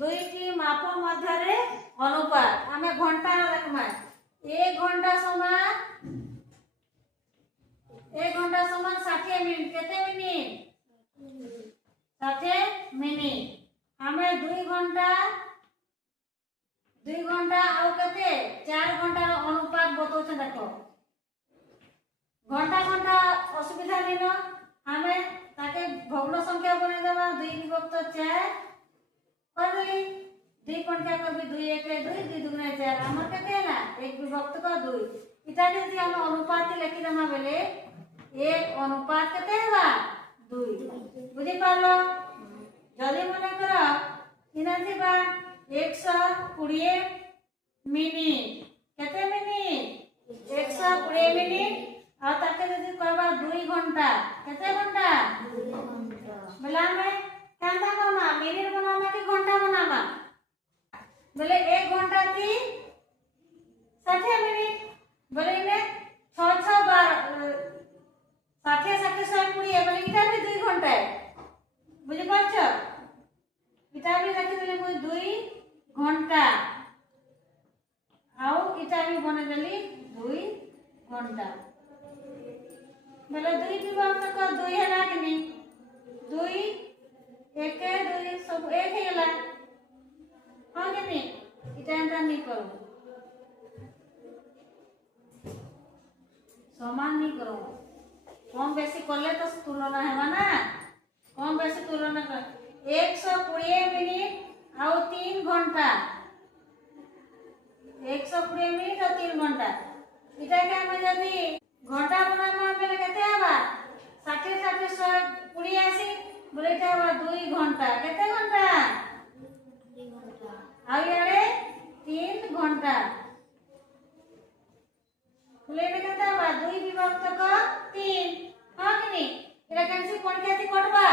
दुईटी माप मध्य अनुपात आमे घंटा देखमा 1 घंटा समान 60 मिनिट केते मिनिट 60 मिनिट आमे 2 घंटा आउ केते 4 घंटा अनुपात बतौछ देखो घंटा घंटा असुविधा दिन आमे ताके भग्न संख्या बने देबा 2 विभक्त 4 करली 2 पंखा करबी 2 1 2 2 दुगुना 4 हमर केते हैला 1 विभक्त का 2 इटा यदि हम अनुपात लिखि दमा बेले 1 अनुपात केते हैबा 2 बुझि पालो जल्दी मने करो इना थिबा 120 मिनिट केते मिनिट 120 मिनिट आ ताके यदि कहबा 2 घंटा केते घंटा 2 घंटा बेला में कांदा बना मिनिट बनामा कि घंटा बनामा बोले 1 घंटा की 60 मिनिट बोले ने 6 6 12 60 60 120 बोले इटा भी 2 घंटा है बुझि पाछो इटा भी रखि देले कोई 2 घंटा आउ इटा भी बने देली 2 घंटा बोले 2 विभक्त का 2 हैला कि नहीं 2 1 2 सब 1 हैला हां कि नहीं इटा एंटा नहीं करो समान नहीं करो कम बेसी करले तो तुलना हेबा ना कम बेसी तुलना कर 120 मिनिट आउ 3 घंटा 120 मिनिट और 3 घंटा इटा के हम जदी घंटा बनामा बेले केते आबा 60 60 120 आसी बोले इटा आबा 2 घंटा केते घंटा 2 घंटा आ यारे 3 घंटा बोले ने केते आबा 2 विभक्त का 3 हां कि नहीं एला कैसे कोन केती कटबा